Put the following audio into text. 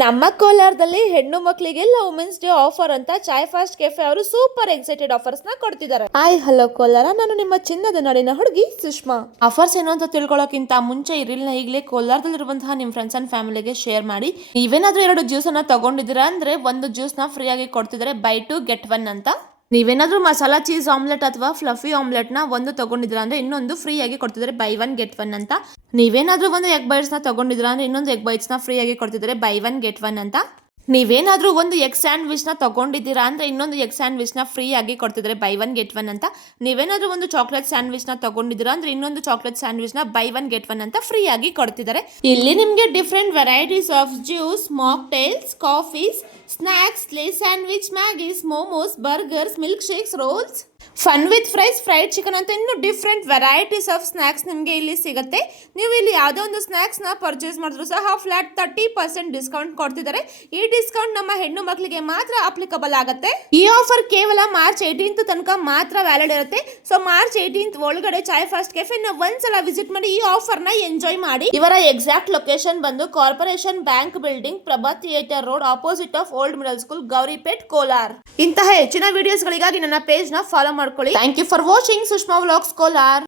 ನಮ್ಮ ಕೋಲಾರದಲ್ಲಿ ಹೆಣ್ಣು ಮಕ್ಕಳಿಗೆಲ್ಲ ವುಮೆನ್ಸ್ ಡೇ ಆಫರ್ ಅಂತ ಚಾಯ್ ಫಾಸ್ಟ್ ಕೆಫೆ ಅವರು ಸೂಪರ್ ಎಕ್ಸೈಟೆಡ್ ಆಫರ್ಸ್ ನ ಕೊಡ್ತಿದ್ದಾರೆ. ಹಾಯ್ ಹಲೋ ಕೋಲಾರ, ನಾನು ನಿಮ್ಮ ಚಿನ್ನದ ನಾಡಿನ ಹುಡುಗಿ ಸುಷ್ಮಾ. ಆಫರ್ಸ್ ಏನು ಅಂತ ತಿಳ್ಕೊಳ್ಳೋಕ್ಕಿಂತ ಮುಂಚೆ ಈ ರೀಲ್ನ ಈಗಲೇ ಕೋಲಾರದಲ್ಲಿರುವಂತಹ ನಿಮ್ಮ ಫ್ರೆಂಡ್ಸ್ ಅಂಡ್ ಫ್ಯಾಮಿಲಿಗೆ ಶೇರ್ ಮಾಡಿ. ನೀವೇನಾದ್ರೂ 2 ಜ್ಯೂಸ್ ಅನ್ನ ತಗೊಂಡಿದ್ದೀರಾ ಅಂದ್ರೆ ಒಂದು ಜ್ಯೂಸ್ ನ ಫ್ರೀ ಆಗಿ ಕೊಡ್ತಿದ್ದಾರೆ, ಬೈ 2 get 1 ಅಂತ. ನೀವೇನಾದ್ರೂ ಮಸಾಲಾ ಚೀಸ್ ಆಮ್ಲೆಟ್ ಅಥವಾ ಫ್ಲಫಿ ಆಮ್ಲೆಟ್ ನ ಒಂದು ತಗೊಂಡಿದ್ರ ಅಂದ್ರೆ ಇನ್ನೊಂದು ಫ್ರೀ ಆಗಿ ಕೊಡ್ತಿದ್ದಾರೆ, ಬೈ 1 get 1 ಅಂತ. ನೀವೇನಾದ್ರೂ ಒಂದು ಎಗ್ ಬೈಟ್ಸ್ ನ ತಗೊಂಡಿದ್ರ ಅಂದ್ರೆ ಇನ್ನೊಂದು ಎಗ್ ಬೈಟ್ಸ್ ನ ಫ್ರೀ ಆಗಿ ಕೊಡ್ತಿದ್ದಾರೆ, ಬೈ 1 get 1 ಅಂತ. ನೀವೇನಾದ್ರೂ ಒಂದು ಎಗ್ ಸ್ಯಾಂಡ್ವಿಚ್ ನ ತಗೊಂಡಿದ್ದೀರಾ ಅಂದ್ರೆ ಇನ್ನೊಂದು ಎಗ್ ಸ್ಯಾಂಡ್ವಿಚ್ ನ ಫ್ರೀ ಆಗಿ ಕೊಡ್ತಿದ್ದಾರೆ, ಬೈ 1 get 1 ಅಂತ. ನೀವೇನಾದ್ರೂ ಒಂದು ಚಾಕ್ಲೇಟ್ ಸ್ಯಾಂಡ್ವಿಚ್ ನ ತಗೊಂಡಿದ್ದೀರಾ ಅಂದ್ರೆ ಇನ್ನೊಂದು ಚಾಕ್ಲೇಟ್ ಸ್ಯಾಂಡ್ವಿಚ್ ನ ಬೈ 1 get 1 ಅಂತ ಫ್ರೀ ಆಗಿ ಕೊಡ್ತಿದ್ದಾರೆ. ಇಲ್ಲಿ ನಿಮ್ಗೆ different varieties of juice, mocktails, coffees, snacks, Lays sandwich, Maggis, momos, burgers, milk shakes, rolls, fun with fries, fried chicken ಅಂತ ಇನ್ನು ಡಿಫ್ರೆಂಟ್ ವೆರೈಟೀಸ್ ಆಫ್ ಸ್ನಾಕ್ಸ್ ನಿಮಗೆ ಇಲ್ಲಿ ಸಿಗುತ್ತೆ. ನೀವು ಇಲ್ಲಿ ಯಾವುದೋ ಒಂದು ಸ್ನಾಕ್ಸ್ ನ ಪರ್ಚೇಸ್ ಮಾಡಿದ್ರು ಸಹ ಫ್ಲಾಟ್ 30% ಡಿಸ್ಕೌಂಟ್ ಕೊಡ್ತಿದ್ದಾರೆ. ಈ ಡಿಸ್ಕೌಂಟ್ ನಮ್ಮ ಹೆಣ್ಣು ಮಕ್ಕಳಿಗೆ ಮಾತ್ರ ಅಪ್ಲಿಕಬಲ್ ಆಗುತ್ತೆ. ಈ ಆಫರ್ ಕೇವಲ ಮಾರ್ಚ್ 18 ತನಕ ಮಾತ್ರ ವ್ಯಾಲಿಡ್ ಇರುತ್ತೆ. ಸೊ ಮಾರ್ಚ್ 18 ಒಳಗಡೆ ಚಾಯ್ ಫಾಸ್ಟ್ ಕೆಫೆ ನ ಒಂದ್ಸಲ ವಿಸಿಟ್ ಮಾಡಿ ಈ ಆಫರ್ ನ ಎಂಜಾಯ್ ಮಾಡಿ. ಇವರ ಎಕ್ಸಾಕ್ಟ್ ಲೊಕೇಶನ್ ಬಂದು corporation bank building, Prabha theatre road, opposite of old middle school, Gauripet, Kolar. ಇಂತಹ ಹೆಚ್ಚಿನ ವಿಡಿಯೋಸ್ ಗಳಿಗಾಗಿ ನನ್ನ ಪೇಜ್ ನ ಫಾಲೋ ಮಾಡ್ಕೊಳ್ಳಿ. Thank you for watching Sushma vlogs Kolar.